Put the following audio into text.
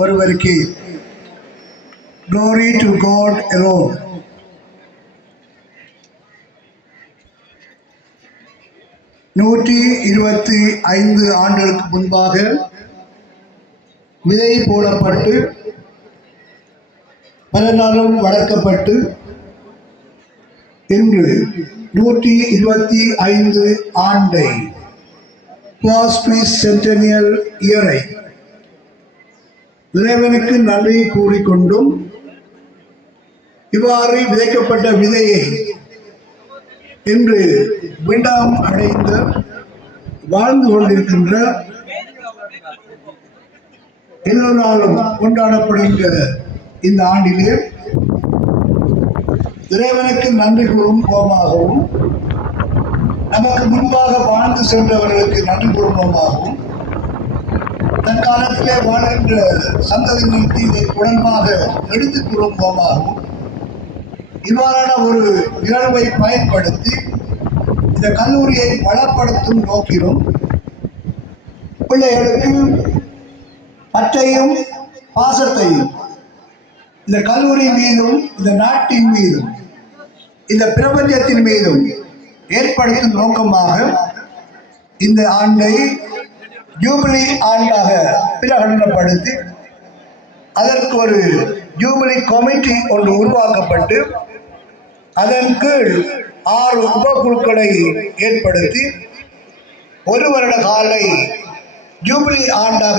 ஒருவருக்கு. Glory to God alone. நூற்றி 25 ஆண்டுகளுக்கு முன்பாக விதை போடப்பட்டு பல நாளும் வளர்க்கப்பட்டு இன்று 125 ஆண்டை சென்டெனியல் இயரை இறைவனுக்கு நன்றி கூறிக்கொண்டும் இவ்வாறு விதைக்கப்பட்ட விதையை இன்று விண்டம் அடைந்த வாழ்ந்து கொண்டிருக்கின்ற எல்லோராலும் கொண்டாடப்படுகின்ற இந்த ஆண்டிலே இறைவனுக்கு நன்றி கூறும் முகமாகவும் நமக்கு முன்பாக வாழ்ந்து சென்றவர்களுக்கு நன்றி கூறும் முகமாகவும் தற்காலத்திலே வாழ்கின்ற சந்ததியினருக்கு இதை உடன்பாக எடுத்துக் கூறும் முகமாகவும் இவ்வாறான ஒரு நிகழ்வை பயன்படுத்தி இந்த கல்லூரியை வளப்படுத்தும் நோக்கிலும் பிள்ளைகளுக்கு பற்றையும் பாசத்தையும் இந்த கல்லூரி மீதும் இந்த நாட்டின் மீதும் இந்த பிரபஞ்சத்தின் மீதும் ஏற்படுத்தும் நோக்கமாக இந்த ஆண்டை ஜூபிலி ஆண்டாக பிரகடனப்படுத்தி அதற்கு ஒரு ஜூபிலி கமிட்டி ஒன்று உருவாக்கப்பட்டு அதன் கீழ் 6 உபகுழுக்களை ஏற்படுத்தி ஒரு வருட காலை ஜூபிலி ஆண்டாக